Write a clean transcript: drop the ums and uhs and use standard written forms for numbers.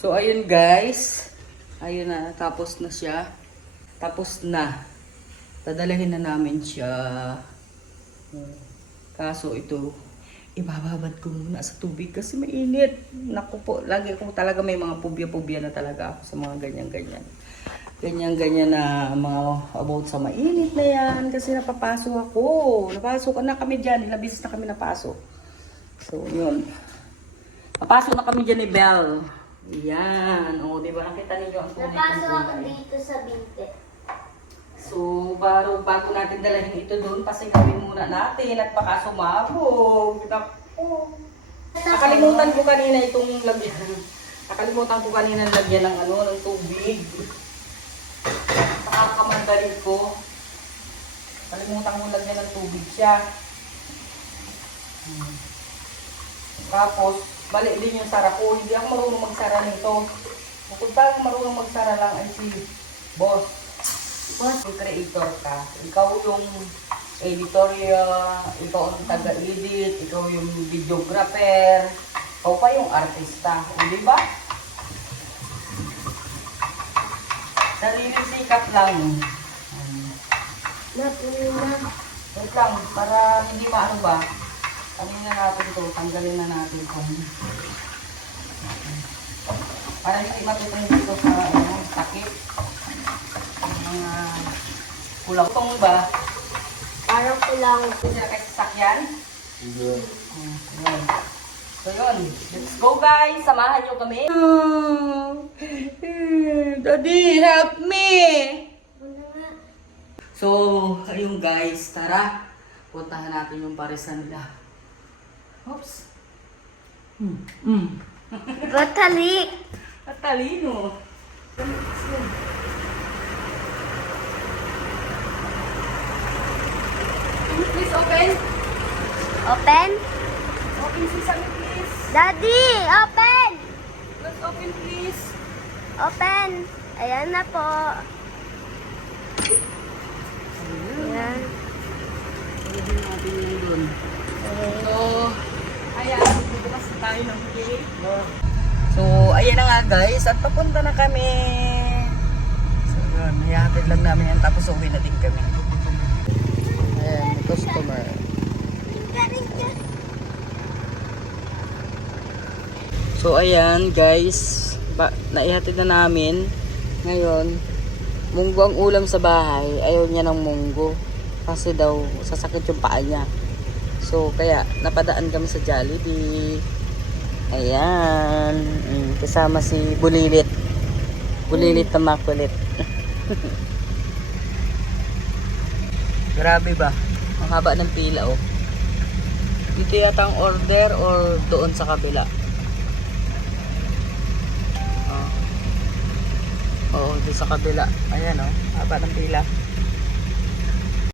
So, ayun guys. Ayun na, tapos na siya. Tapos na. Dadalahin na namin siya. Kaso ito, ibababad ko muna sa tubig kasi mainit. Naku po, lagi ko talaga may mga pubya-pubya na talaga ako sa mga ganyan-ganyan. Ganyan-ganyan na mga about sa mainit na yan kasi napapasok ako. Napasok na kami dyan. Ilang beses na kami napasok. So, yun. Napasok na kami dyan ni Belle. Yan. O, di ba? Nakita ninyo ang tunay. Napasok ako dito sa binte. So, bago natin dalahin ito doon, pasigawin muna natin at baka sumabog. Naku. Nakalimutan ko kanina itong lagyan. Nakalimutan ko kanina lagyan ng ng tubig. Nakakamandali ko. Nakalimutan ko lagyan ng tubig siya. Tapos, balik din yung sara ko. Hindi ako marunong magsara nito. Bukod tayo marunong magsara lang ay si Boss. Boss, creator ka. Ikaw yung editorial, ikaw ang taga-edit, ikaw yung videographer, ikaw pa yung artista. Di ba? Sariling sikat lang. Wait lang, para hindi maano ba? Tanggalin na natin ito, tanggalin na natin ito. Para hindi matutunin dito sa takip. Mga kulang. Itong ba? Parang kulang. Sila kasi sasakyan? Hindi. So yun, let's go guys! Samahan nyo kami. Daddy, help me! So, ayun guys, tara. Puntahan natin yung parisan nila. Oops. Batalik. At talino. Please open. Open? Open sesame please. Daddy, open! Let's open please. Open. Ayan na po. Ayan. Pwede natin yun dun. So, ayan. Bukas na tayo ng cake. So, ayan na nga guys. At papunta na kami. So, yun. Hihatid lang namin yan. Tapos uwi na din kami. Ayan, may customer. So, ayan guys. Naihatid na namin. Ngayon, munggo ang ulam sa bahay. Ayaw niya ng munggo. Kasi daw, sasakit yung paa niya. So, kaya napadaan kami sa Jollibee. Ayan. Kasama si Bulilit. Bulilit na makulit. Grabe ba? Ang haba ng pila, oh. Dito yata ang order or doon sa kabila? Oo, doon sa kabila. Ayan, oh. Haba ng pila.